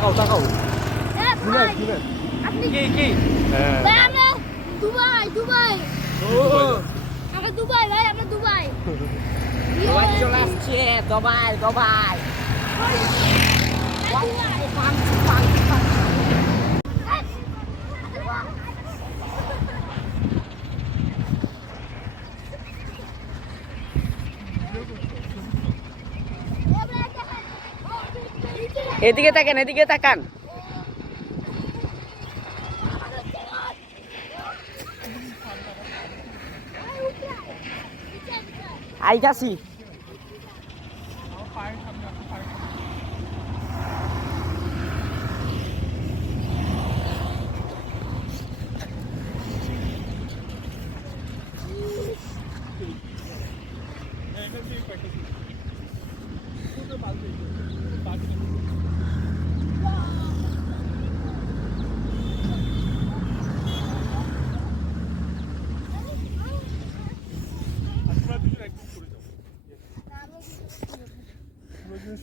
তাকাও তাকাও। কি কি? হ্যাঁ। Dubai Dubai. ও। আমরা দুবাই ভাই আমরা দুবাই। দুবাই চলে আসছে দুবাই দুবাই। এদিকে তাকান এদিকে তাকান। আইতাছি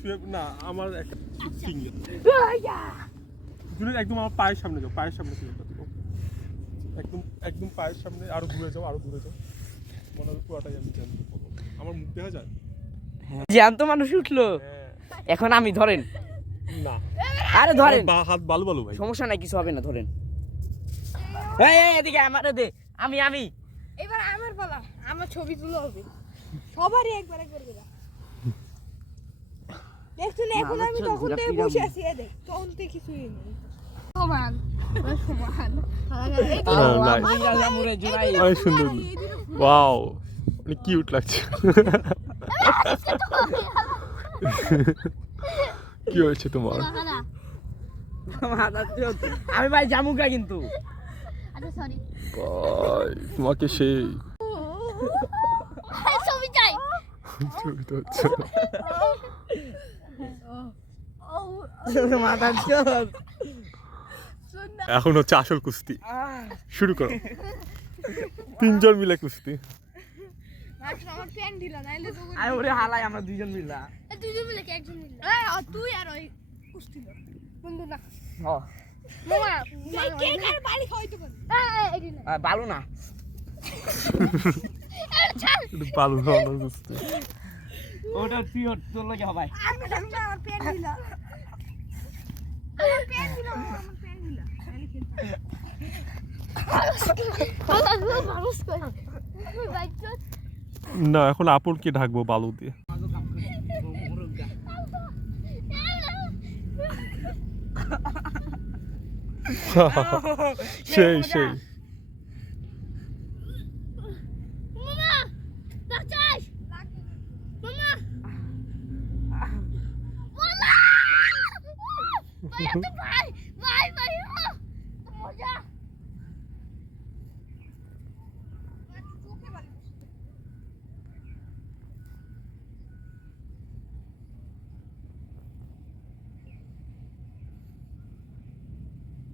শুয়ে না আমার একটা সিঙ্গেল একদম আমার পায়ের সামনে যাও পায়ের সামনে একদম একদম পায়ের সামনে আরও ঘুরে যাও আরও ঘুরে যাও। মনে হবে পুরাটাই আমি জানি। আমার মুখ দেখা যায়? জ্যান্ত মানুষ উঠল। হ্যাঁ। এখন আমি ধরেন। না। আরে ধরেন। বা হাত বালু বালু ভাই। সমস্যা নাই কিছু হবে না ধরেন। এই এই, এদিকে আমার দে আমি আমি। এবার আমার পালা আমার ছবি তুলে হবে। সবারই একবার একবার করে। দেখছুন এখন আমি তখন থেকে বসে আছি এ দেখ তখন থেকে কিছুই নেই। সমান সমান হ্যাঁ, nice. আমি গেলাম ওরে জুড়াই অনেক সুন্দর ওয়াও অনেক কিউট লাগছে। কি হয়েছে তোমার? আমি ভাই জামুকা কিন্তু। আচ্ছা তোমাকে সেই ছবি চাই। ছবিটা হচ্ছে মাথার চোখ এখন হচ্ছে আসল কুস্তি। শুরু করো। তিনজন মিলে কুস্তি। আমার দুইজন মিলা দুজন মিলে কি একজন মিলে তুই আর ওই কুস্তি বন্ধু না। বালু না। ওটা তুই তোর লাগে হবাই আমি জানি না আমার আমার আমার না। এখন আপনকে ঢাকবো বালু দিয়ে? সেই সেই মামা বাচ্চাস মামা মামা ভাই এত ভাই ভাই ভাই আহ! মজা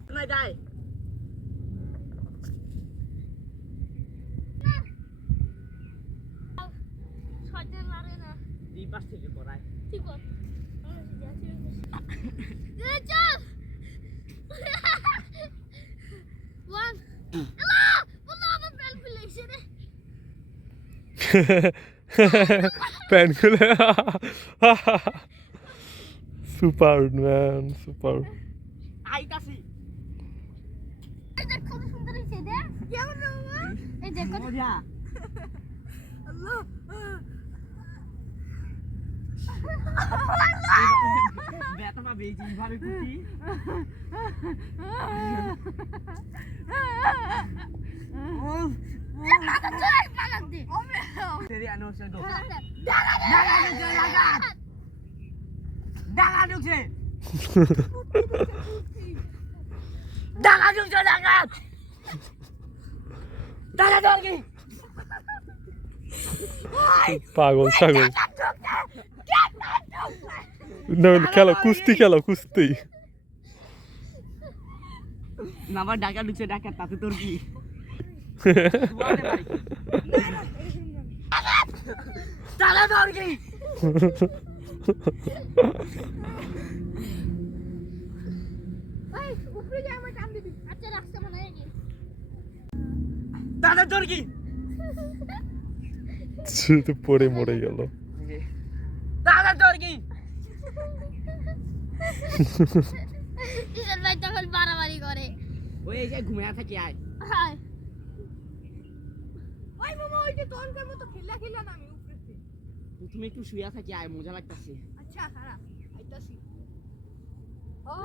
নাই যাই শয়তান মারে না দুই পাশ থেকে করায় ঠিক আছে আমি যাচ্ছি এ চল ওয়ান এলা বলো আমার প্যান খুলে এসে রে প্যান খুলে সুপার ম্যান সুপার আইতাছি এই দেখ কত সুন্দর হয়েছে দেখ কেমন মামা এই দেখ কত মজা। আল্লাহ। ব্যথা পাবে এই যে এইভাবে কুটি। লাগা পাগল, ছাগল। না খেলো, কুস্তি খেলো, কুস্তি। না আবার ডাকা ঢুকছে, ডাকা, তাতে তোর কি? দাদা সে তো পড়ে মরে গেল দাদা ঈশান ভাই তখন বাড়াবাড়ি করে ওই যে ঘুমিয়ে থাকি আয়। ওই যে তনকার মতো খেলা খেলা না আমি উপরে তুমি একটু শুয়ে থাকি আয় মজা লাগতাছে। আচ্ছা খারাপ আইতাছি ও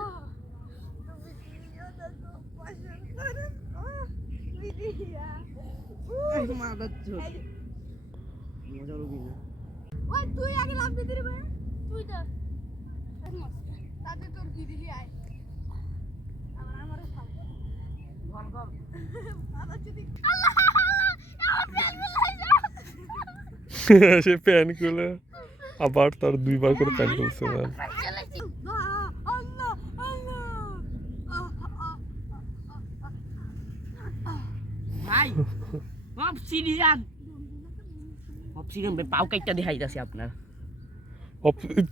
তুমি কি জানো তো পছন্দ করো। ও তুই দিয়া মজা রবি না। ওই তুই আগে লাভ দিতে রে তুই তো তাতে তোর কি দিলি আয় খাও দাদা। যদি আল্লাহ আল্লাহ আমার পেট ফুলাইছে সে প্যান খুলে। আবার তার দুইবার করে প্যান খুলছে ম্যাম চলেছি আ- আল্লাহ আল্লাহ আ- আ- ভাই অবসিডিয়ান অবসিডিয়ান ভাই পাও কাইটা দেখাইতাছে আপনার।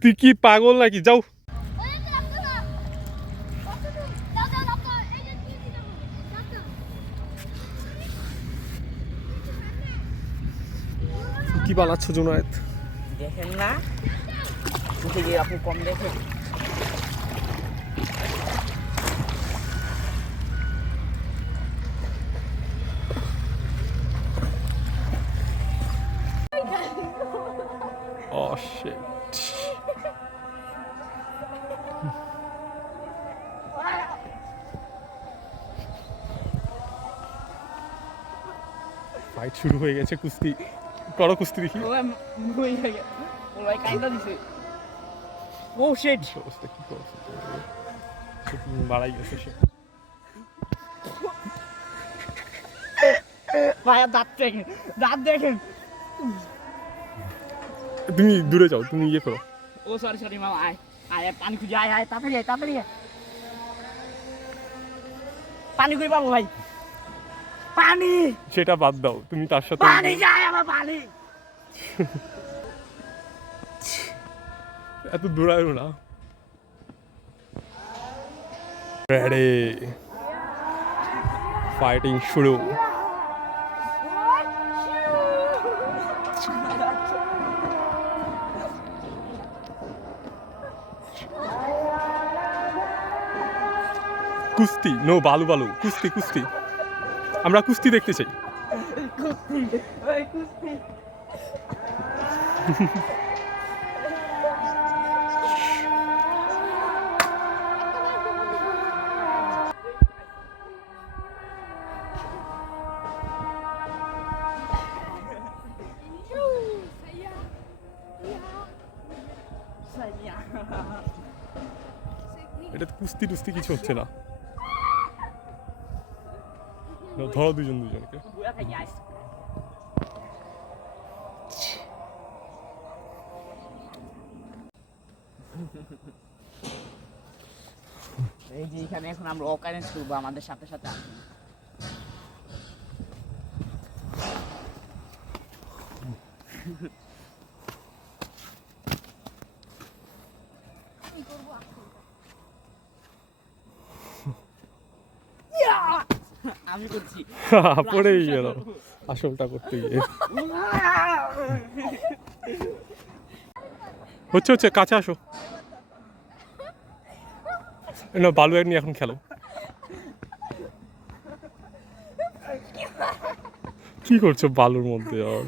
তুই কি পাগল নাকি? যাও ওই যে রাখতো না কত দূর দাও দাও রাখতো এই যে তুই দিতে রাখতো কি বানাচ্ছ জুনায়েত দেখেন না। আপনি কম দেখেন। Oh shit. ফাইট শুরু হয়ে গেছে কুস্তি। করো কুস্তি দেখি। ও শিট অবস্থা কি করছে মারাই গেছে সে। ভাই দাঁত দেখেন দাঁত দেখেন। তুমি দূরে যাও তুমি ইয়ে করো। ও সরি সরি মামা আয় আয় পানি খুঁজে আয় আয় তাড়াতাড়ি আয় তাড়াতাড়ি আয়। পানি কই পাবো ভাই। পানি। সেটা বাদ দাও তুমি তার সাথে পানি যায় আমার পানি। এত দূরায় না। রেডি ফাইটিং শুরু। কুস্তি নো বালু বালু। কুস্তি কুস্তি। আমরা কুস্তি দেখতে চাই। কুস্তি এটা তো কুস্তি টুস্তি কিছু হচ্ছে না। ধরো দুজন দুজনকে এই যে এখানে এখন আমরা অকারেন্স করব আমাদের সাথে সাথে আসুন। আমি করছি পড়েই গেল। আসলটা করতে গিয়ে। হচ্ছে হচ্ছে কাছে আসো। না বালু এক নিয়ে এখন খেলো। কি করছ বালুর মধ্যে আর?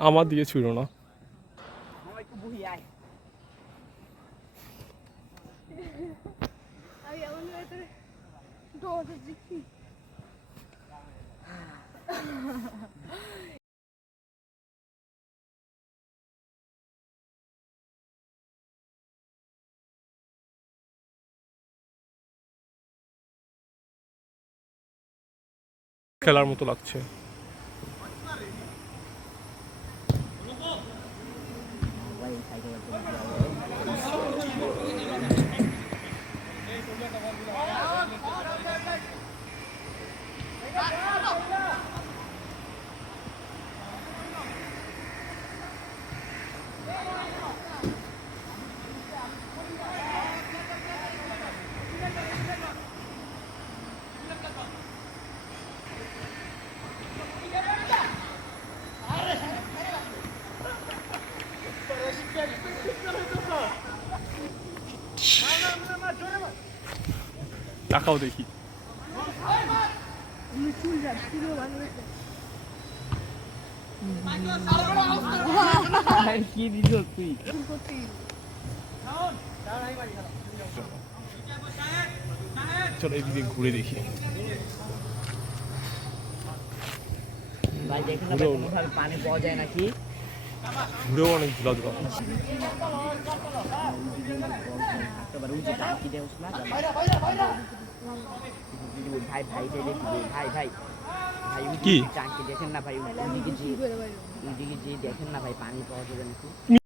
আমার দিকে ছিল না। খেলার মতো লাগছে। টাকাও দেখি। চুল যাচ্ছে বানিয়েছে আর কি দিছ তুই চলো এইদিকে ঘুরে দেখি পানি পাওয়া যায় নাকি? ঘুরেও অনেক ধুলা ধুলা ভাই ভাই দেখি ভাই ভাই ভাই কি? টাঙ্কি দেখেন না ভাই? ওইদিকে যে ওইদিকে যে দেখেন না ভাই? পানি পাওয়া যাবে নাকি?